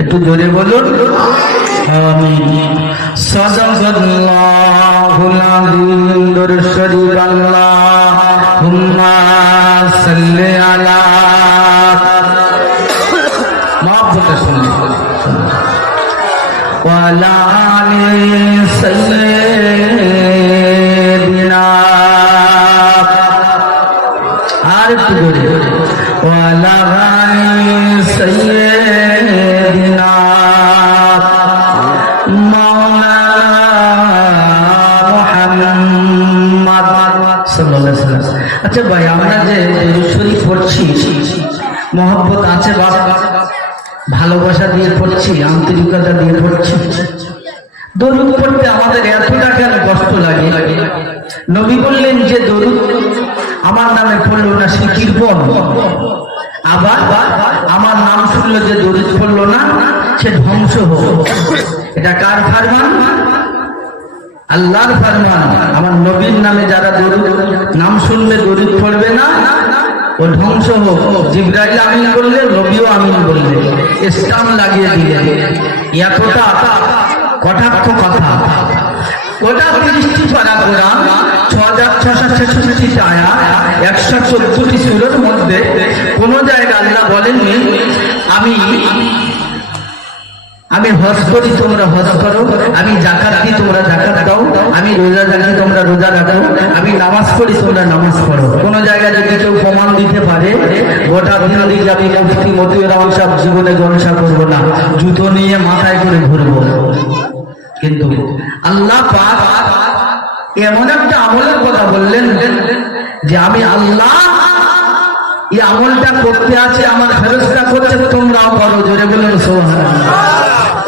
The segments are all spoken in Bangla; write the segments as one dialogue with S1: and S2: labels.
S1: একটু জোরে বলুন। আমিন। সাদাকাল্লাহুল আযীম দরশরীফ আল্লাহুম্মা আচ্ছা ভাই, আমরা যে শরীফ পড়ছি, মহব্বত আছে ভালোবাসা দিয়ে পড়ছি, আন্তরিকতা দিয়ে পড়ছি। দরুদ পড়তে আমাদের এতটা কেন কষ্ট লাগে? নবী বললেন যে, দরুদ আমার নামে পড়ল না, সে কীর্তন। আবার আমার নাম শুনলো যে, দরুদ পড়ল না, সে ধ্বংস হোক এটা কার ফারমান? আল্লাহর ফারমান, আমার নবীর নামে যারা দরুদ, নাম শুনলে দরুদ পড়বে না? ও ধ্বংস হোক। জিব্রাইল আমিন করলে নবীও আমিন বললে। স্টাম লাগিয়ে দিলে। এতটা কটাক্ষ কথা। ওটা তিরিশটি পারা কোরআন ছ হাজার ছশো ছেষট্টি আয়া একশো চোদ্দটি সুরের মধ্যে কোন জায়গায় আল্লাহ বলেননি, আমি আমি হজ করি, তোমরা হজ করো। আমি জাকাত দিই, তোমরা জাকাত দাও। আমি রোজা রাখি, তোমরা রোজা রাখো। আমি নামাজ পড়ি, তোমরা নামাজ পড়ো। কোন জায়গায় যদি কেউ প্রমাণ দিতে পারে, গোটা দিন দিকে আমি মুফতি মতিউর রহমান সাহেব জীবনে জলসা করব না। জুতো নিয়ে মাথায় করে ঘুরবো। কিন্তু আল্লাহ পাক এমন একটা আমলের কথা বললেন যে আমি আল্লাহ এই আমলটা করতে আছে, আমার ফেরস্তা করছে, তোমরাও করো, জোরে বলেন সোহান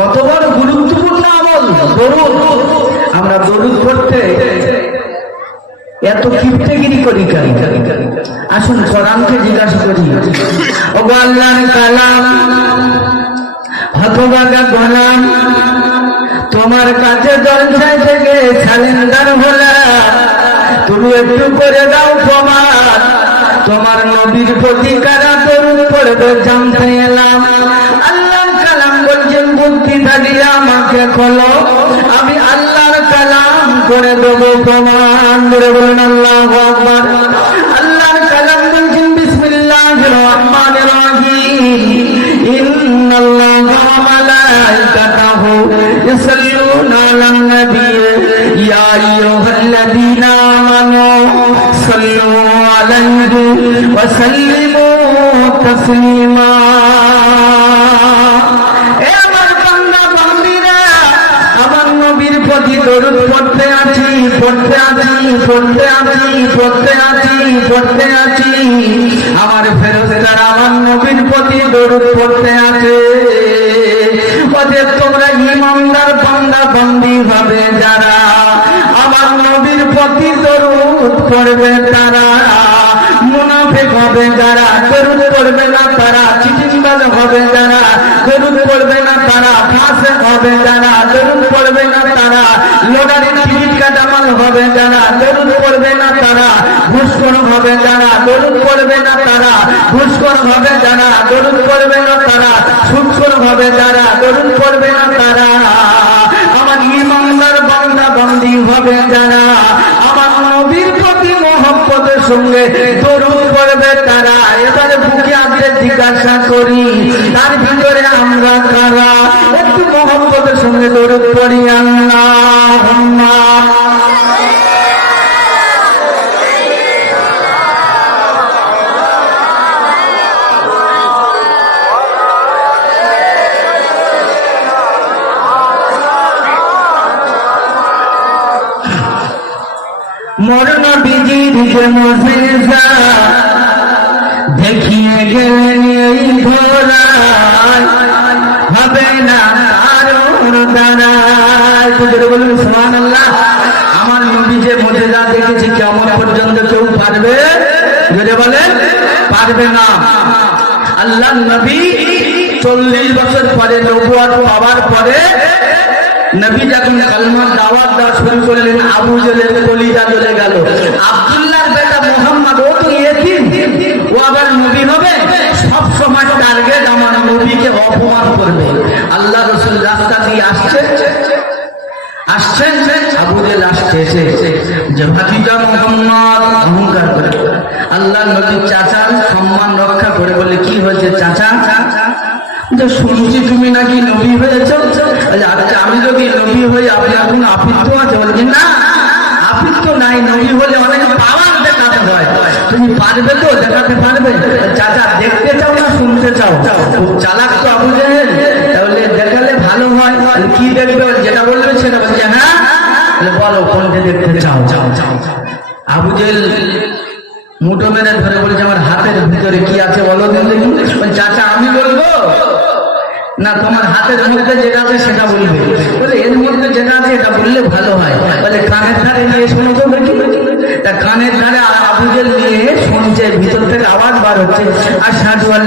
S1: কত বড় গুরুত্বপূর্ণ আমল? দরুদ। আমরা দরুদ করতে এত কিপ্টেগিরি করি কেন? আসুন কোরআনকে জিজ্ঞাসা করি। ও আল্লাহর কালাম হতবাগা গোলাম, তোমার কাছে জলসায় থেকে স্যালেন্ডার হলা তুমি একটু করে দাও প্রমাণ। তোমার নবীর প্রতি কারা তরুণ পড়বে জানতে এলাম। বুদ্ধি থাকিয়ে আমাকে খোলো। আমি আল্লাহর কালাম করে দেবো প্রমাণ আল্লাহ দরুদ পড়তে আছে। অতএব তোমরা ইমানদার বান্দা, বন্দি হবে যারা? আমার নবীর প্রতি দরুদ পড়বে তারা। হবে যারা দরুদ পড়বে না তারা চিটিংবাজ হবে যারা দরুদ পড়বে না তারা ফাঁসে হবে যারা দরুদ পড়বে না তারা লোডারি টিকিট কাটামাল হবে যারা দরুদ পড়বে না তারা, ঘুষখোর হবে যারা দরুদ পড়বে না তারা, ঘুষখোর হবে যারা দরুদ পড়বে না তারা সুৎখোর হবে যারা দরুদ পড়বে না তারা। আমার ইমানদার বান্দা, বন্দী হবে যারা, আমার নবীর মহব্বতের সঙ্গে তরুণ পড়বে তারা। এবারে বুকে আগে জিজ্ঞাসা করি, তার ভিতরে আমরা কারা? একটু মহব্বতের সঙ্গে দরুদ পড়ি আল্লাহ। দেখিয়ে গেলেন এই হবে না কারোর বলুন আমার নবী যে মজেজা দেখেছি কেমন পর্যন্ত কেউ পারবে? যদি বলেন, পারবে না। আল্লাহ নবী চল্লিশ বছর পরে নবুয়ার পাওয়ার পরে নবী যখন কালমার দাওয়াত দেওয়া শুরু করলেন, আবু জেলের কলিজা জ্বলে গেল। আব্দুল্লাহর বেটা মোহাম্মদ, ও তো এতিম ও আবার নবী হবে? সব সময় টার্গেট আমার নবীকে অপমান করবে। আল্লাহ রসুল রাস্তা দিয়ে আসছে আসছেন, আবু জেল আসছে যে ভাতিজা মোহাম্মদ অহংকার করে। আল্লাহ নবীর চাচা সম্মান রক্ষা করে বলে, কি হয়েছে চাচা? যে শুনছি তুমি নাকি নবী হয়েছ? আচ্ছা আমি যদি নবী হই আপনি এখন আপিত্ত আছে বলছি না আপিত্ত নাই নবী হলে অনেক পাওয়ার দেখাতে হয়। তুমি পারবে তো? দেখাতে পারবে? চাচা দেখতে চাও না শুনতে চাও? চালাক তো আবু জাহেল। তাহলে দেখালে ভালো হয়। কি দেখবে? যেটা বলবে সেটা বলছে হ্যাঁ? বলে, কোনটা দেখতে চাও? চাও চাও আবু জেল মুঠো মেরে ধরে বলেছে, আমার হাতের ভিতরে কি আছে বলো দিন দেখি। চাচা, আমি বলব? না, তোমার হাতের মধ্যে যেটা আছে সেটা বলবে। বলে, এর মধ্যে যেটা আছে এটা বললে ভালো হয়। বলে, কানের ধারে নিয়ে শোনো তো দেখি। তা কানের ধারে আবুদের নিয়ে শুনছে ভিতর থেকে আওয়াজ বার হচ্ছে। আর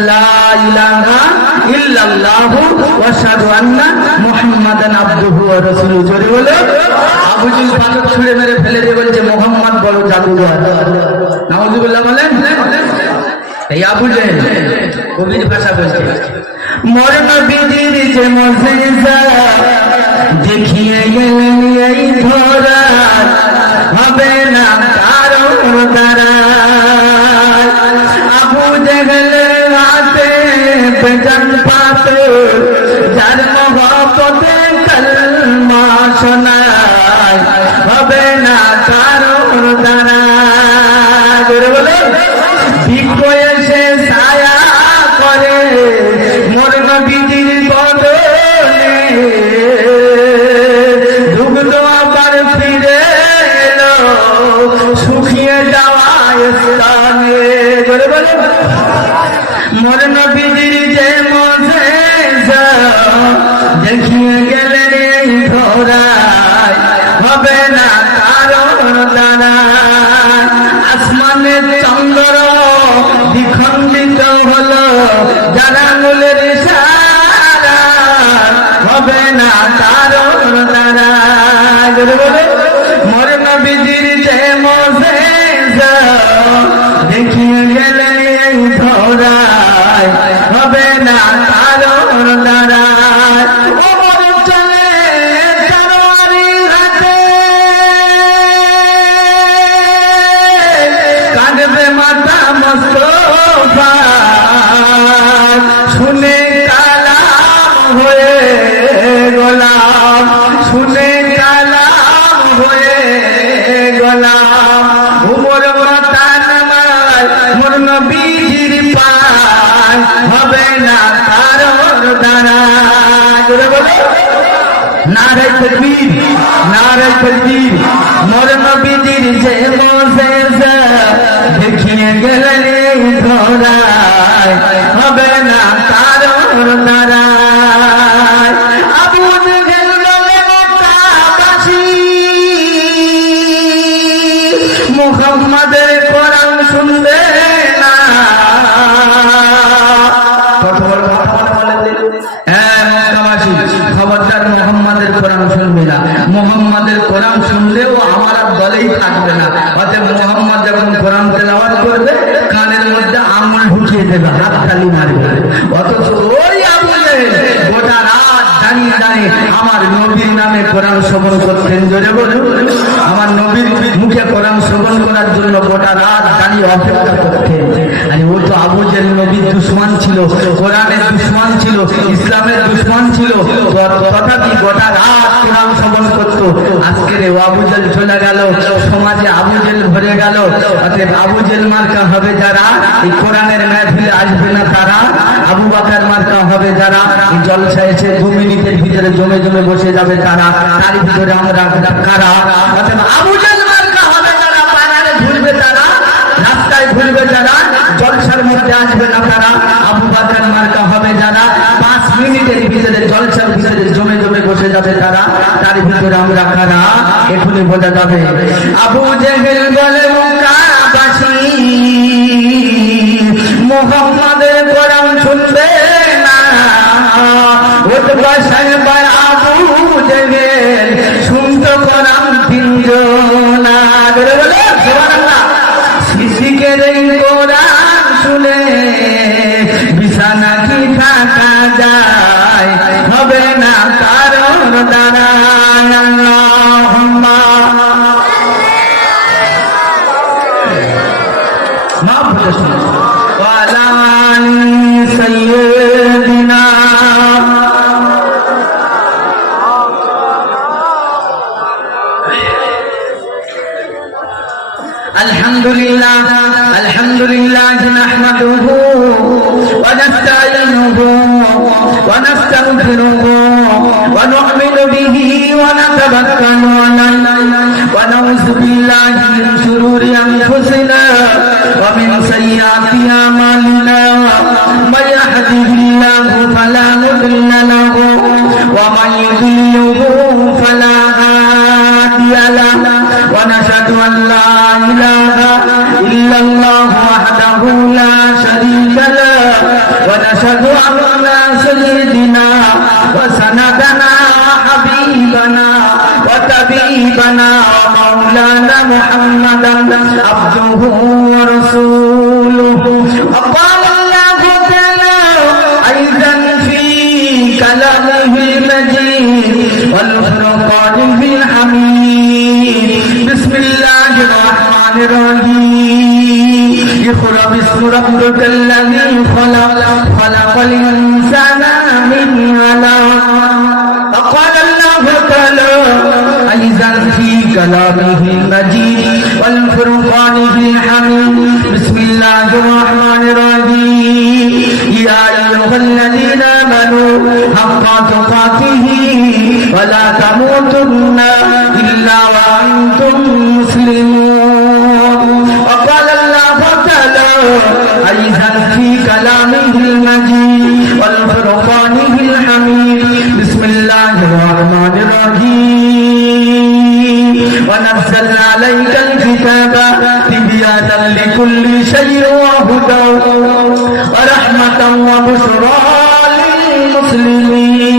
S1: ইলাহা যে দেখিয়ে গেলেন এই হবে না দ্বারা। আবু হবে না কারণ জোরে বলো নারে তকবীর নারে তকবীর মোর নবীজির যে মোজেজা দেখিয়ে গেলেন দ্বারায় শ্রবণ করতেন জোরে বলুন আমার নবীর মুখে কোরআন শ্রবণ করার জন্য গোটা রাত দাঁড়িয়ে অপেক্ষা করতেন আরে ও তো আবু জেল নবীর দুশ্মন ছিল, কোরআনের দুশ্মন ছিল, ইসলামের দুশ্মন ছিল। তথাপি গোটা রাত কোরআন শ্রবণ করতো। আজকের ও আবু জেল চলে গেল, সমাজে আবু জেল ভরে গেল। অতএব আবু জেল মার্কা হবে যারা এই কোরআনের মেহফিলে আসবে না তারা আবু বাকার মার্কা হবে যারা জলসা এসে দু মিনিটের ভিতরে জমে জমে বসে যাবে তারা, তার ভিতরে আমরা কারা? আবু জেল আবু হবে পাঁচ মিনিটের জমে জমে তারা, তার ভিতরে আমরা কারা? এখনই বোঝা যাবে। আবু জেহেল বলে মুকাবাসী وعلى سيدنا الحمد لله الحمد لله نحمده ونستعينه ونستغفره ونؤمن به ونتبكل عليه. ونعوذ بالله مضل له ومن يضلله فلا هادي له ونشهد أن لا إله إلا الله وحده لا شريك له ونشهد أن سيدنا وسندنا وحبيبنا وطبيبنا ومولانا محمدا عبده ورسوله والفرقان الحميد بسم الله الرحمن الرحيم. اقرأ باسم ربك الذي خلق. خلق الإنسان من علق وقال الله تعالى أيضا في كلامه المجيد والفرقان الحميد بسم الله الرحمن الرحيم. يا أيها الذين آمنوا حق تقاته ولا تموتن إلا وأنتم مسلمون. وقال الله تعالى أيضا في كلامه المجيد والفرقان الحميد. بسم الله الرحمن الرحيم. ونزلنا عليك الكتاب تبيانا لكل شيء وهدى ورحمة وبشرى للمسلمين.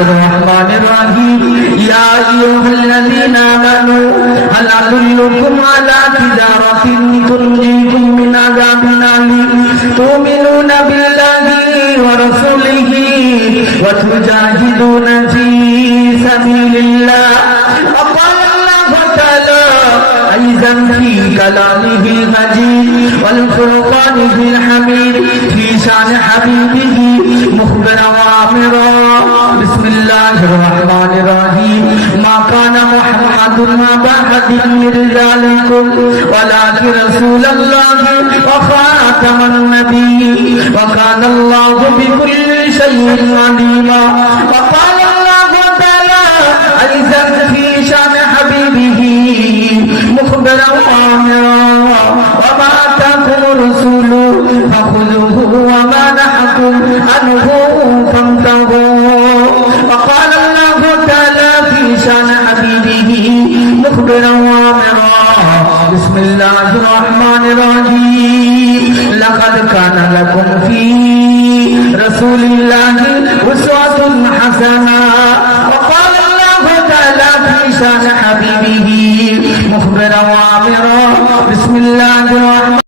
S1: الرحمن الرحيم يا أيها الذين آمنوا هل أدلكم على تجارة تنجيكم من عذاب أليم تؤمنون بالله ورسوله وتجاهدون في سبيل الله وقال الله تعالى أيضا في كلامه المجيد والفرقان الحميد في شان حبيبه الرحمن الرحيم. ما كان محمد أبا أحد من رجالكم ولكن رسول الله وخاتم النبي. وكان الله بكل شيء عليما. وقال الله تعالى أيضا في شأن حبيبه مخبرا وأمرا. وما أتاكم الرسول فخذوه وما نهاكم عنه قلوبنا وامرا بسم الله الرحمن الرحيم لقد كان لكم في رسول الله أسوة حسنة وقال الله تعالى في شان حبيبه مخبرا وامرا بسم الله الرحمن